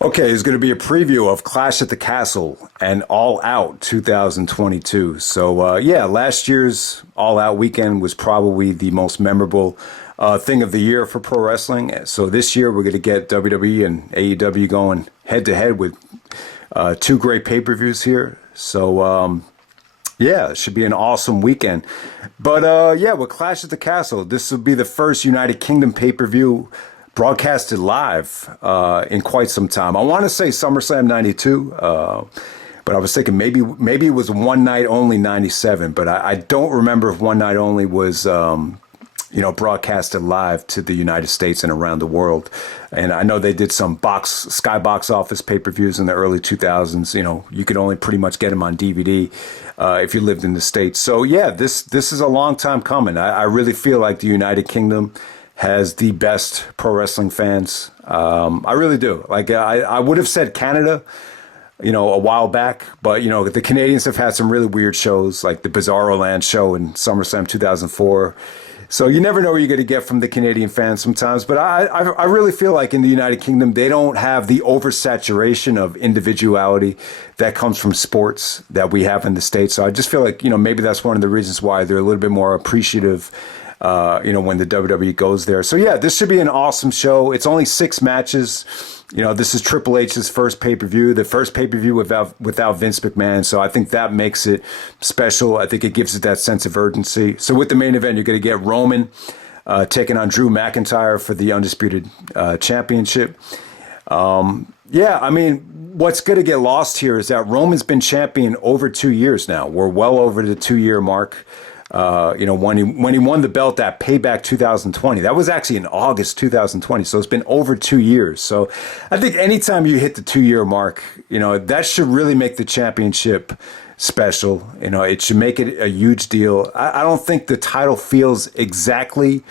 Okay, it's going to be a preview of Clash at the Castle and All Out 2022. So, yeah, last year's All Out weekend was probably the most memorable thing of the year for pro wrestling. So this year we're going to get WWE and AEW going head to head with two great pay-per-views here. So, yeah, it should be an awesome weekend. But, yeah, with Clash at the Castle, this will be the first United Kingdom pay-per-view broadcasted live in quite some time. I want to say SummerSlam 92, but I was thinking maybe it was one night only 97, but I don't remember if one night only was broadcasted live to the United States and around the world. And I know they did some skybox office pay-per-views in the early 2000s. You know, you could only pretty much get them on DVD if you lived in the States. So yeah, this is a long time coming. I really feel like the United Kingdom has the best pro wrestling fans. I really do. Like I would have said Canada, a while back, but the Canadians have had some really weird shows, like the Bizarro Land show in SummerSlam 2004. So you never know what you're going to get from the Canadian fans sometimes. But I really feel like in the United Kingdom, they don't have the oversaturation of individuality that comes from sports that we have in the States. So I just feel like, maybe that's one of the reasons why they're a little bit more appreciative when the WWE goes there. So yeah, this should be an awesome show. It's only 6 matches. This is Triple H's first pay-per-view, the first pay-per-view without Vince McMahon. So I think that makes it special. I think it gives it that sense of urgency. So with the main event, you're going to get Roman taking on Drew McIntyre for the Undisputed Championship. Yeah, I mean, what's going to get lost here is that Roman's been champion over 2 years now. We're well over the 2-year mark. When he won the belt at Payback 2020, that was actually in August 2020. So it's been over 2 years. So I think anytime you hit the 2-year mark, that should really make the championship special. It should make it a huge deal. I don't think the title feels exactly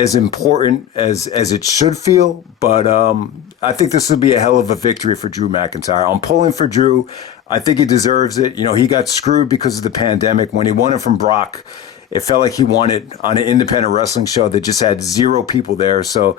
as important as it should feel, but I think this will be a hell of a victory for Drew McIntyre. I'm pulling for Drew. I think he deserves it. He got screwed because of the pandemic. When he won it from Brock, it felt like he won it on an independent wrestling show that just had 0 people there. So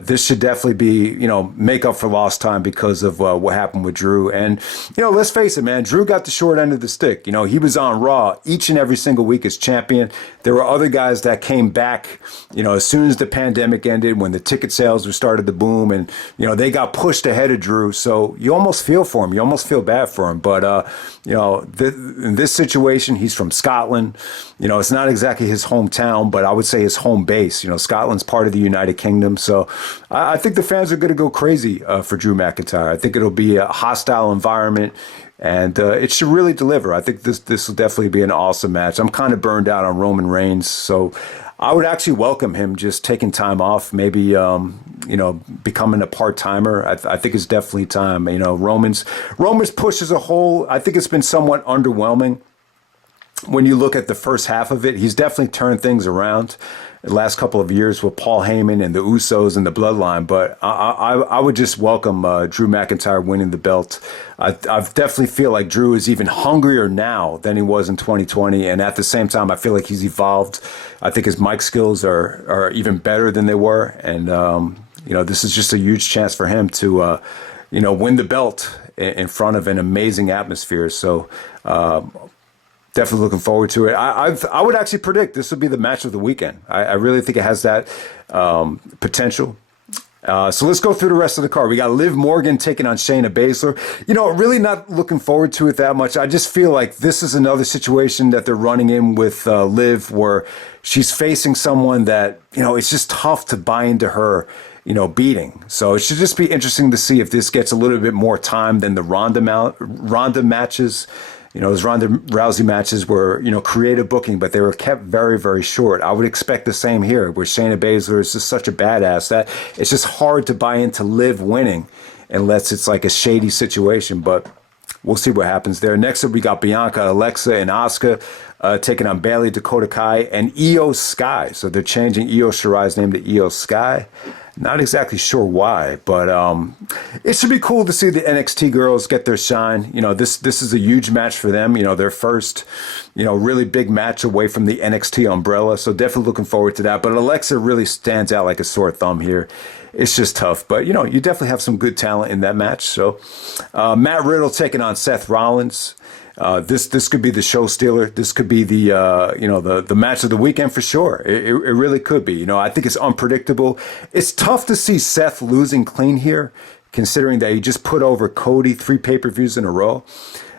this should definitely be, make up for lost time because of what happened with Drew. And, let's face it, man, Drew got the short end of the stick. He was on Raw each and every single week as champion. There were other guys that came back, as soon as the pandemic ended, when the ticket sales were started to boom, and, they got pushed ahead of Drew. So you almost feel for him. You almost feel bad for him. But, in this situation, he's from Scotland. It's not exactly his hometown, but I would say his home base. Scotland's part of the United Kingdom. So I think the fans are going to go crazy for Drew McIntyre. I think it'll be a hostile environment, and it should really deliver. I think this will definitely be an awesome match. I'm kind of burned out on Roman Reigns, so I would actually welcome him just taking time off, maybe becoming a part-timer. I think it's definitely time. Roman's push as a whole, I think it's been somewhat underwhelming. When you look at the first half of it, he's definitely turned things around the last couple of years with Paul Heyman and the Usos and the Bloodline. But I would just welcome Drew McIntyre winning the belt. I definitely feel like Drew is even hungrier now than he was in 2020. And at the same time, I feel like he's evolved. I think his mic skills are even better than they were. And, this is just a huge chance for him to, win the belt in front of an amazing atmosphere. So, definitely looking forward to it. I would actually predict this would be the match of the weekend. I really think it has that potential. So let's go through the rest of the card. We got Liv Morgan taking on Shayna Baszler. Really not looking forward to it that much. I just feel like this is another situation that they're running in with Liv, where she's facing someone that, it's just tough to buy into her, beating. So it should just be interesting to see if this gets a little bit more time than the Ronda matches. Those Ronda Rousey matches were, creative booking, but they were kept very, very short. I would expect the same here, where Shayna Baszler is just such a badass that it's just hard to buy into Liv winning unless it's like a shady situation. But we'll see what happens there. Next up, we got Bianca, Alexa, and Asuka taking on Bayley, Dakota Kai, and Io Sky. So they're changing Io Shirai's name to Io Sky. Not exactly sure why, but it should be cool to see the NXT girls get their shine. This is a huge match for them. Their first, really big match away from the NXT umbrella. So definitely looking forward to that. But Alexa really stands out like a sore thumb here. it's just tough. But, you definitely have some good talent in that match. So Matt Riddle taking on Seth Rollins. This could be the show stealer. This could be the the match of the weekend for sure. It really could be. I think it's unpredictable. It's tough to see Seth losing clean here, considering that he just put over Cody 3 pay-per-views in a row.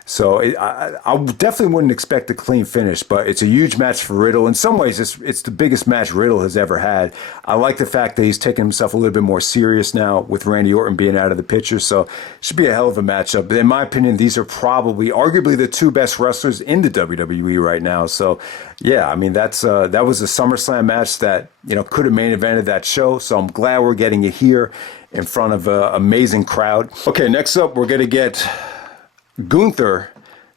So I definitely wouldn't expect a clean finish, but it's a huge match for Riddle. In some ways, it's the biggest match Riddle has ever had. I like the fact that he's taking himself a little bit more serious now with Randy Orton being out of the picture. So it should be a hell of a matchup. In my opinion, these are arguably the 2 best wrestlers in the WWE right now. So yeah, I mean, that was a SummerSlam match that, could have main evented that show. So I'm glad we're getting it here in front of an amazing crowd. Okay, next up, we're going to get Gunther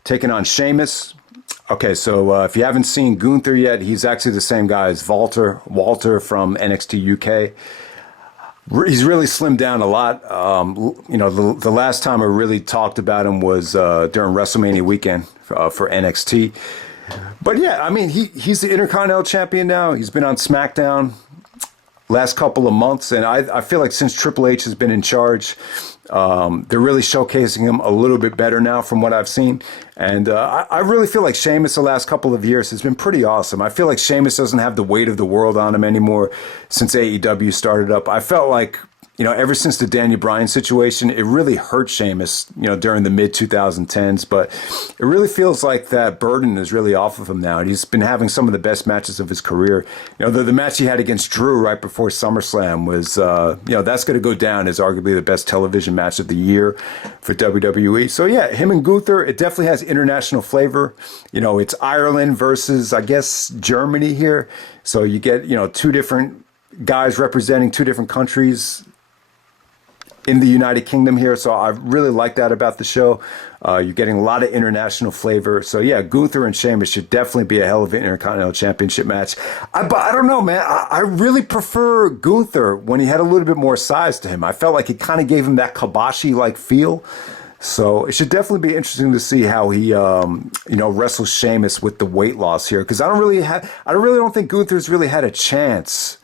taking on Sheamus. Okay, so if you haven't seen Gunther yet, he's actually the same guy as Walter from NXT UK. He's really slimmed down a lot. The last time I really talked about him was during WrestleMania weekend for NXT. But yeah, I mean, he's the Intercontinental Champion now. He's been on Smackdown last couple of months, and I feel like since Triple H has been in charge, they're really showcasing him a little bit better now from what I've seen. And I really feel like Sheamus the last couple of years has been pretty awesome. I feel like Sheamus doesn't have the weight of the world on him anymore since AEW started up. I felt like, ever since the Daniel Bryan situation, it really hurt Sheamus, during the mid-2010s. But it really feels like that burden is really off of him now. He's been having some of the best matches of his career. The match he had against Drew right before SummerSlam was, that's going to go down as arguably the best television match of the year for WWE. So yeah, him and Gunther, it definitely has international flavor. It's Ireland versus, I guess, Germany here. So you get, 2 different guys representing 2 different countries in the United Kingdom here. So I really like that about the show. You're getting a lot of international flavor. So yeah, Gunther and Sheamus should definitely be a hell of an Intercontinental Championship match. But I don't know, man. I really prefer Gunther when he had a little bit more size to him. I felt like it kind of gave him that Kobashi-like feel. So it should definitely be interesting to see how he, wrestles Sheamus with the weight loss here. Because I really don't think Gunther's really had a chance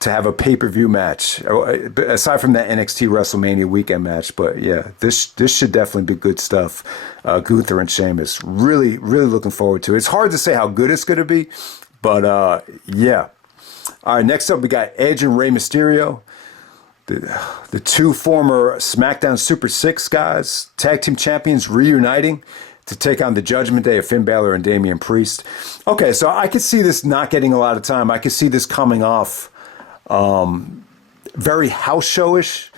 to have a pay-per-view match, aside from that NXT WrestleMania weekend match. But yeah, this should definitely be good stuff. Gunther and Sheamus, really, really looking forward to it. It's hard to say how good it's going to be, but yeah. All right, next up we got Edge and Rey Mysterio, the 2 former SmackDown Super 6 guys, tag team champions reuniting to take on the Judgment Day of Finn Balor and Damian Priest. Okay, so I could see this not getting a lot of time. I could see this coming off very house showish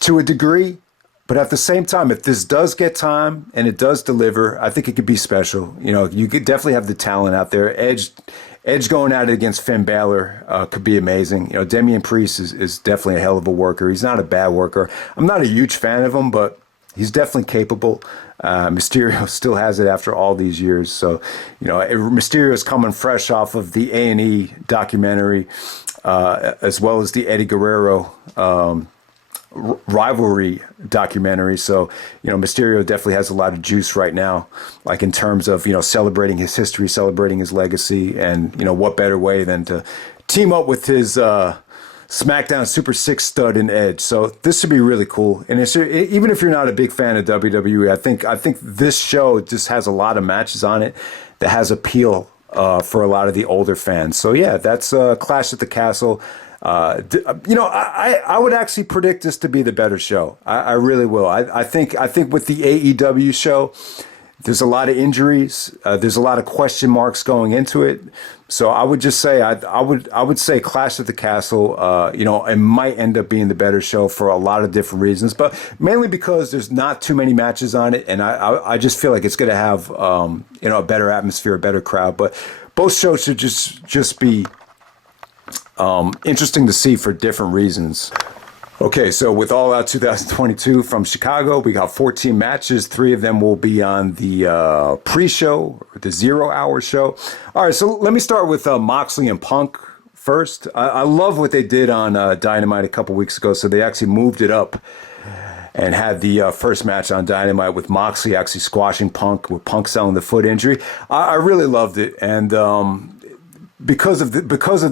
to a degree, but at the same time, if this does get time and it does deliver, I think it could be special. You could definitely have the talent out there. Edge going at it against Finn Balor could be amazing. Damian Priest is definitely a hell of a worker. He's not a bad worker. I'm not a huge fan of him, but he's definitely capable. Mysterio still has it after all these years. So, Mysterio is coming fresh off of the A&E documentary, as well as the Eddie Guerrero rivalry documentary. So, Mysterio definitely has a lot of juice right now, like in terms of, celebrating his history, celebrating his legacy. And, what better way than to team up with his SmackDown Super 6 stud in Edge. So this should be really cool. And even if you're not a big fan of WWE, I think this show just has a lot of matches on it that has appeal for a lot of the older fans. So yeah, that's Clash at the Castle. I would actually predict this to be the better show. I really will. I think with the AEW show, there's a lot of injuries. There's a lot of question marks going into it. So I would just say I would say Clash at the Castle. It might end up being the better show for a lot of different reasons, but mainly because there's not too many matches on it, and I just feel like it's going to have a better atmosphere, a better crowd. But both shows should just be interesting to see for different reasons. Okay, so with All Out 2022 from Chicago, we got 14 matches. 3 of them will be on the pre-show, the 0 hour show. All right, so let me start with Moxley and Punk first. I love what they did on Dynamite a couple weeks ago. So they actually moved it up and had the first match on Dynamite with Moxley actually squashing Punk, with Punk selling the foot injury. I really loved it. And because of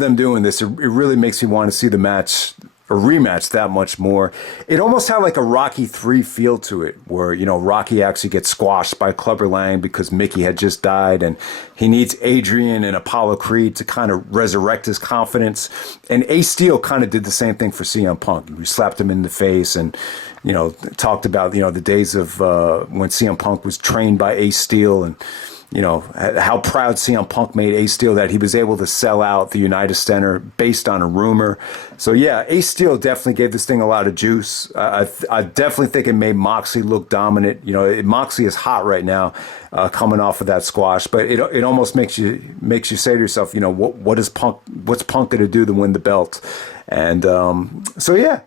them doing this, it really makes me want to see the match, a rematch, that much more. It almost had like a Rocky 3 feel to it, where, you know, Rocky actually gets squashed by Clubber Lang because Mickey had just died, and he needs Adrian and Apollo Creed to kind of resurrect his confidence. And Ace Steel kind of did the same thing for CM Punk. He slapped him in the face and, you know, talked about, you know, the days of when CM Punk was trained by Ace Steel, and, you know, how proud CM Punk made Ace Steel that he was able to sell out the United Center based on a rumor. So, yeah, Ace Steel definitely gave this thing a lot of juice. I definitely think it made Moxley look dominant. You know, Moxley is hot right now, coming off of that squash. But it almost makes you say to yourself, you know, what's Punk going to do to win the belt? And so, yeah,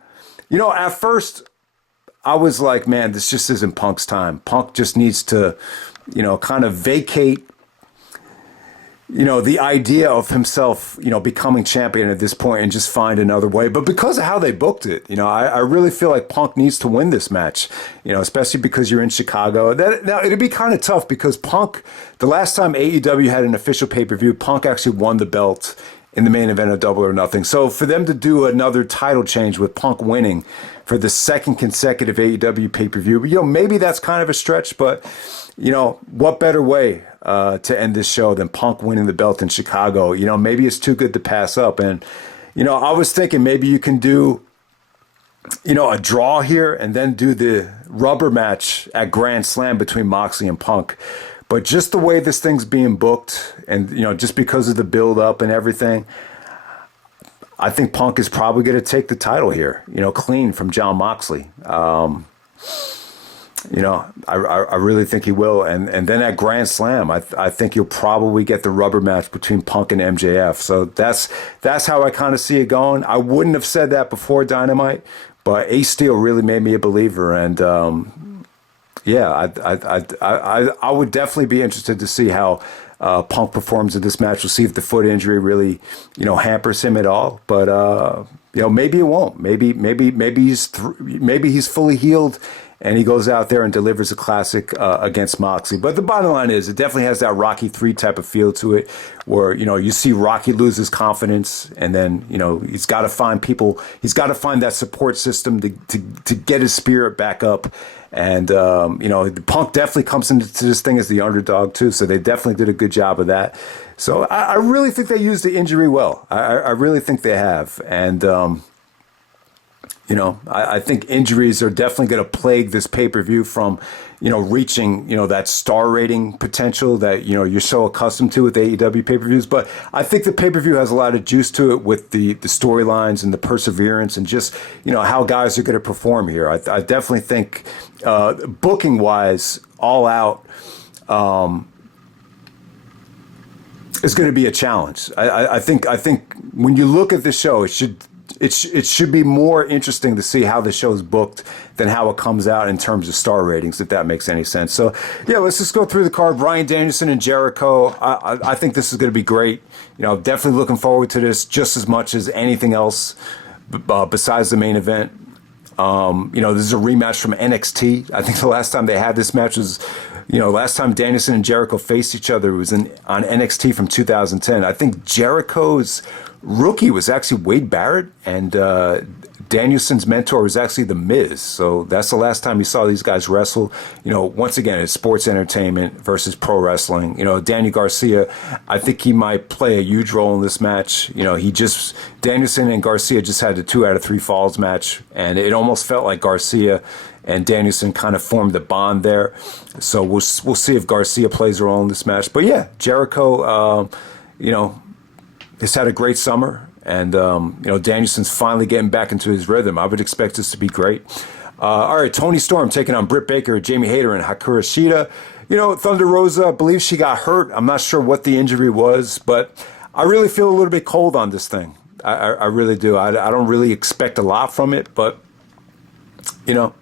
you know, at first I was like, man, this just isn't Punk's time. Punk just needs to, you know, kind of vacate, you know, the idea of himself, you know, becoming champion at this point and just find another way. But because of how they booked it, you know, I really feel like Punk needs to win this match, you know, especially because you're in Chicago. Now, it'd be kind of tough because Punk, the last time AEW had an official pay-per-view, Punk actually won the belt in the main event of Double or Nothing. So for them to do another title change with Punk winning for the second consecutive AEW pay-per-view, you know, maybe that's kind of a stretch, but, you know, what better way to end this show than Punk winning the belt in Chicago? You know, maybe it's too good to pass up. And, you know, I was thinking maybe you can do, you know, a draw here and then do the rubber match at Grand Slam between Moxley and Punk. But just the way this thing's being booked and, you know, just because of the build-up and everything, I think Punk is probably going to take the title here, you know, clean from Jon Moxley. You know, I really think he will. And then at Grand Slam, I think you'll probably get the rubber match between Punk and MJF. So that's how I kind of see it going. I wouldn't have said that before Dynamite, but Ace Steel really made me a believer. And, yeah, I would definitely be interested to see how Punk performs in this match. We'll see if the foot injury really, you know, hampers him at all. But you know, maybe it won't. Maybe he's fully healed and he goes out there and delivers a classic against Moxley. But the bottom line is, it definitely has that Rocky 3 type of feel to it, where, you know, you see Rocky lose his confidence, and then, you know, he's got to find people. He's got to find that support system to get his spirit back up. And, you know, Punk definitely comes into this thing as the underdog, too. So they definitely did a good job of that. So I really think they used the injury well. I really think they have. And, you know, I think injuries are definitely going to plague this pay-per-view from, you know, reaching, you know, that star rating potential that, you know, you're so accustomed to with AEW pay-per-views. But I think the pay-per-view has a lot of juice to it with the storylines and the perseverance and just, you know, how guys are going to perform here. I definitely think booking-wise, All Out is going to be a challenge. I think when you look at the show, it should be more interesting to see how the show's booked than how it comes out in terms of star ratings, if that makes any sense. So, yeah, let's just go through the card. Bryan Danielson and Jericho. I think this is going to be great. You know, definitely looking forward to this just as much as anything else besides the main event. You know, this is a rematch from NXT. I think the last time they had this match was, you know, last time Danielson and Jericho faced each other was on NXT from 2010. I think Jericho's rookie was actually Wade Barrett, and Danielson's mentor was actually The Miz. So that's the last time you saw these guys wrestle. You know, once again, it's sports entertainment versus pro wrestling. You know, Danny Garcia, I think he might play a huge role in this match. You know, Danielson and Garcia just had the 2 out of 3 falls match, and it almost felt like Garcia and Danielson kind of formed a bond there. So we'll see if Garcia plays a role in this match. But yeah, Jericho, you know, has had a great summer, and you know, Danielson's finally getting back into his rhythm. I would expect this to be great. All right, Toni Storm taking on Britt Baker, Jamie Hayter, and Hikaru Shida. You know, Thunder Rosa, I believe she got hurt. I'm not sure what the injury was, but I really feel a little bit cold on this thing. I really do. I don't really expect a lot from it, but, you know,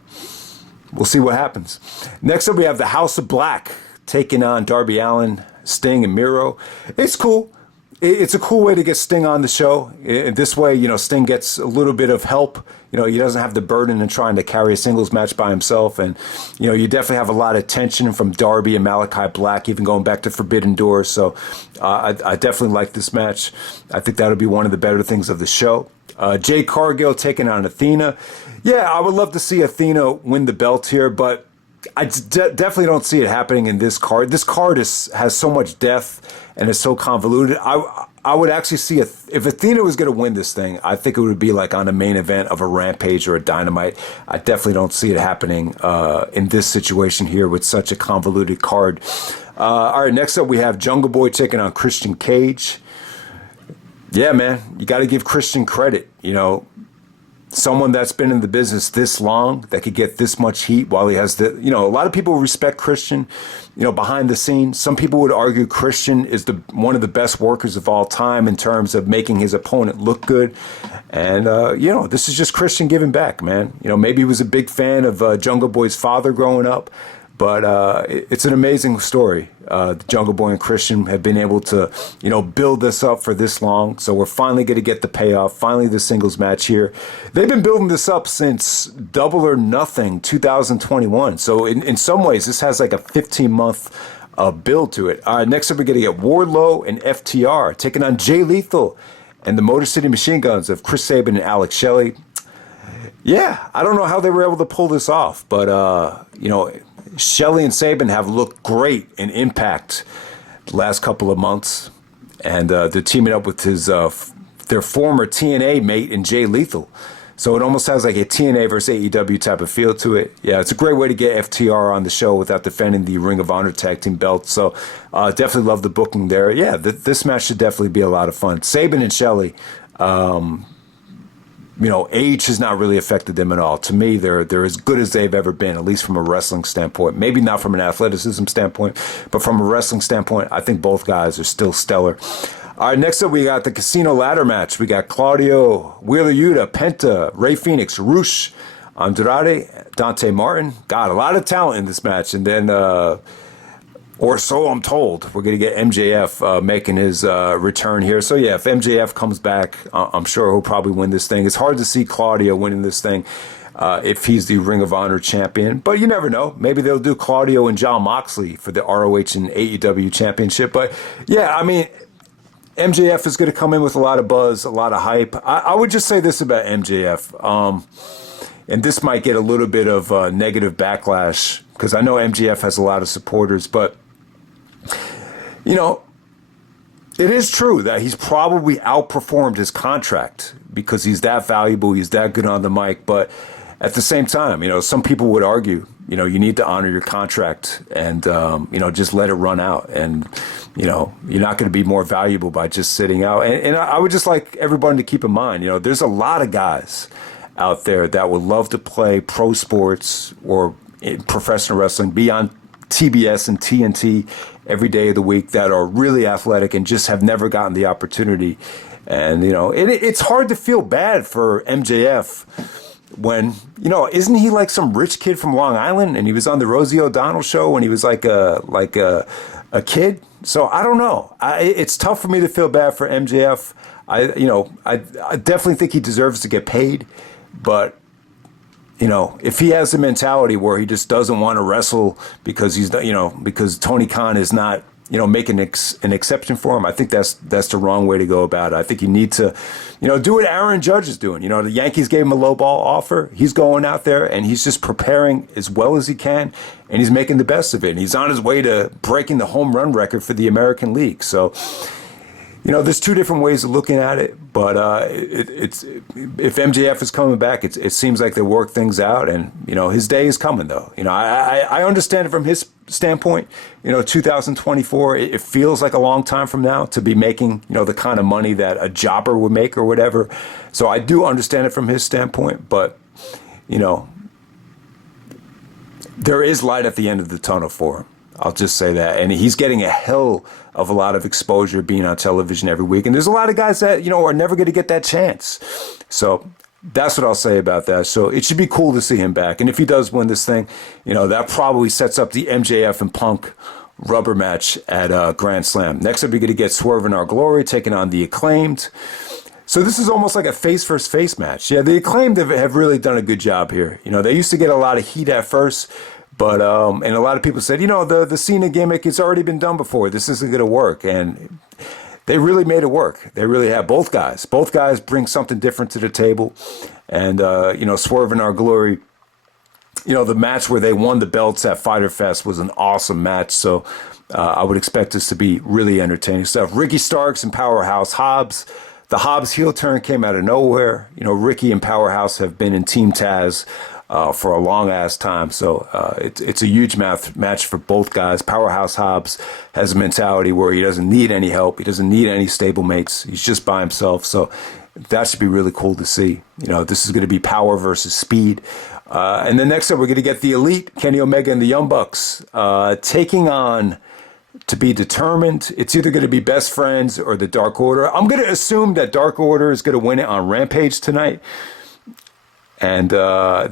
we'll see what happens. Next up, we have the House of Black taking on Darby Allin, Sting, and Miro. It's cool. it's a cool way to get Sting on the show. This way, Sting gets a little bit of help. He doesn't have the burden in trying to carry a singles match by himself. And, you definitely have a lot of tension from Darby and Malachi Black, even going back to Forbidden Doors. So I definitely like this match. I think that'll be one of the better things of the show. Jade Cargill taking on Athena. Yeah, I would love to see Athena win the belt here, but I definitely don't see it happening in this card. This card has so much depth and is so convoluted. I would actually see if Athena was going to win this thing, I think it would be like on a main event of a Rampage or a Dynamite. I definitely don't see it happening in this situation here with such a convoluted card. All right, next up we have Jungle Boy taking on Christian Cage. Yeah, man, you got to give Christian credit. Someone that's been in the business this long that could get this much heat while he has a lot of people respect Christian, behind the scenes. Some people would argue Christian is one of the best workers of all time in terms of making his opponent look good. And, this is just Christian giving back, man. Maybe he was a big fan of Jungle Boy's father growing up. But it's an amazing story. The Jungle Boy and Christian have been able to, build this up for this long. So we're finally going to get the payoff. Finally, the singles match here. They've been building this up since Double or Nothing 2021. So in some ways, this has like a 15-month build to it. All right, next up, we're going to get Wardlow and FTR taking on Jay Lethal and the Motor City Machine Guns of Chris Sabin and Alex Shelley. Yeah, I don't know how they were able to pull this off, but, Shelley and Sabin have looked great in Impact the last couple of months, and they're teaming up with their former TNA mate in Jay Lethal. So it almost has like a TNA versus AEW type of feel to it. Yeah, it's a great way to get FTR on the show without defending the Ring of Honor tag team belt. So definitely love the booking there. Yeah, this match should definitely be a lot of fun. Sabin and Shelley, age has not really affected them at all. To me, they're as good as they've ever been, at least from a wrestling standpoint. Maybe not from an athleticism standpoint, but from a wrestling standpoint, I think both guys are still stellar. All right, next up, we got the Casino Ladder match. We got Claudio, Wheeler Yuta, Penta, Rey Fenix, Rush, Andrade, Dante Martin. God, a lot of talent in this match. And then, or so I'm told, we're going to get MJF making his return here. So, yeah, if MJF comes back, I'm sure he'll probably win this thing. It's hard to see Claudio winning this thing if he's the Ring of Honor champion. But you never know. Maybe they'll do Claudio and Jon Moxley for the ROH and AEW championship. But, yeah, I mean, MJF is going to come in with a lot of buzz, a lot of hype. I would just say this about MJF. And this might get a little bit of negative backlash because I know MJF has a lot of supporters. But it is true that he's probably outperformed his contract because he's that valuable, he's that good on the mic. But at the same time, some people would argue, you need to honor your contract and, just let it run out. And, you're not going to be more valuable by just sitting out. And I would just like everybody to keep in mind, there's a lot of guys out there that would love to play pro sports or professional wrestling, be on TBS and TNT every day of the week that are really athletic and just have never gotten the opportunity. And, it's hard to feel bad for MJF when, isn't he like some rich kid from Long Island and he was on the Rosie O'Donnell show when he was like a kid? So I don't know. It's tough for me to feel bad for MJF. I definitely think he deserves to get paid, but if he has a mentality where he just doesn't want to wrestle because because Tony Khan is not, making an exception for him, I think that's the wrong way to go about it. I think you need to, do what Aaron Judge is doing. The Yankees gave him a low ball offer. He's going out there and he's just preparing as well as he can, and he's making the best of it. And he's on his way to breaking the home run record for the American League. So, there's two different ways of looking at it, but if MJF is coming back, it seems like they work things out, and his day is coming though. I understand it from his standpoint. 2024, it feels like a long time from now to be making the kind of money that a jobber would make or whatever. So I do understand it from his standpoint, but there is light at the end of the tunnel for him. I'll just say that. And he's getting a hell of a lot of exposure being on television every week. And there's a lot of guys that, are never going to get that chance. So that's what I'll say about that. So it should be cool to see him back. And if he does win this thing, that probably sets up the MJF and Punk rubber match at Grand Slam. Next up, you're going to get Swerve in Our Glory taking on the Acclaimed. So this is almost like a face versus face match. Yeah, the Acclaimed have really done a good job here. You know, they used to get a lot of heat at first, but and a lot of people said, you know, the Cena gimmick, it's already been done before. This isn't going to work. And they really made it work. They really have. Both guys bring something different to the table. And, you know, Swerve in Our Glory, you know, the match where they won the belts at Fyter Fest was an awesome match. So I would expect this to be really entertaining stuff. Ricky Starks and Powerhouse Hobbs. The Hobbs heel turn came out of nowhere. You know, Ricky and Powerhouse have been in Team Taz for a long ass time. So it's a huge match for both guys. Powerhouse Hobbs has a mentality where he doesn't need any help. He doesn't need any stablemates. He's just by himself. So that should be really cool to see. You know, this is going to be power versus speed. And then next up, we're going to get the Elite, Kenny Omega and the Young Bucks, taking on, to be determined. It's either going to be Best Friends or the Dark Order. I'm going to assume that Dark Order is going to win it on Rampage tonight. And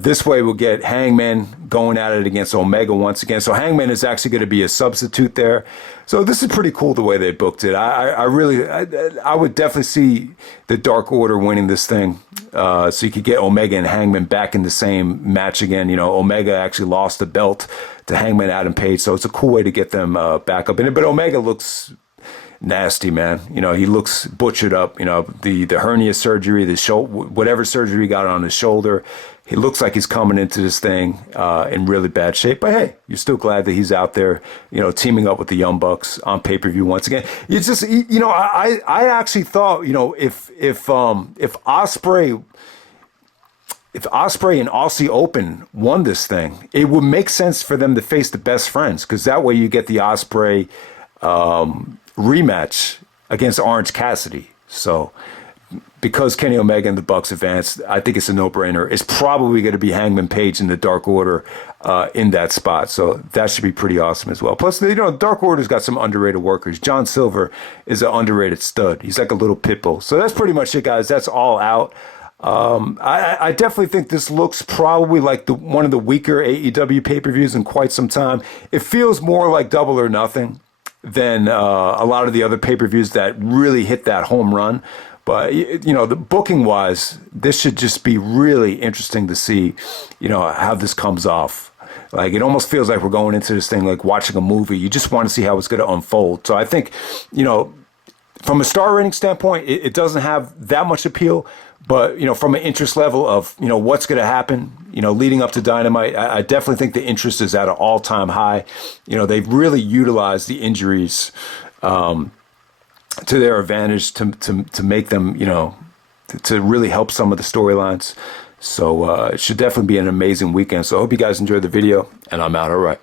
this way we'll get Hangman going at it against Omega once again. So Hangman is actually going to be a substitute there. So this is pretty cool the way they booked it. I would definitely see the Dark Order winning this thing. So you could get Omega and Hangman back in the same match again. You know, Omega actually lost the belt to Hangman Adam Page. So it's a cool way to get them back up in it. But Omega looks nasty, man. You know, he looks butchered up. You know, the hernia surgery, the whatever surgery he got on his shoulder, he looks like he's coming into this thing in really bad shape. But hey, you're still glad that he's out there, you know, teaming up with the Young Bucks on pay-per-view once again. You just, you know, I actually thought, you know, if Ospreay and Aussie Open won this thing, it would make sense for them to face the Best Friends, because that way you get the Ospreay rematch against Orange Cassidy. So because Kenny Omega and the Bucks advanced, I think it's a no-brainer. It's probably going to be Hangman Page and the Dark Order in that spot. So that should be pretty awesome as well. Plus, you know, Dark Order's got some underrated workers. John Silver is an underrated stud. He's like a little pit bull. So that's pretty much it, guys. That's All Out. I definitely think this looks probably like one of the weaker AEW pay-per-views in quite some time. It feels more like Double or Nothing than a lot of the other pay-per-views that really hit that home run. But, you know, the booking-wise, this should just be really interesting to see, you know, how this comes off. Like, it almost feels like we're going into this thing like watching a movie. You just want to see how it's going to unfold. So I think, you know, from a star rating standpoint, it doesn't have that much appeal. But, you know, from an interest level of, you know, what's going to happen, you know, leading up to Dynamite, I definitely think the interest is at an all-time high. You know, they've really utilized the injuries to their advantage to make them, you know, to really help some of the storylines. So it should definitely be an amazing weekend. So I hope you guys enjoyed the video, and I'm out. All right.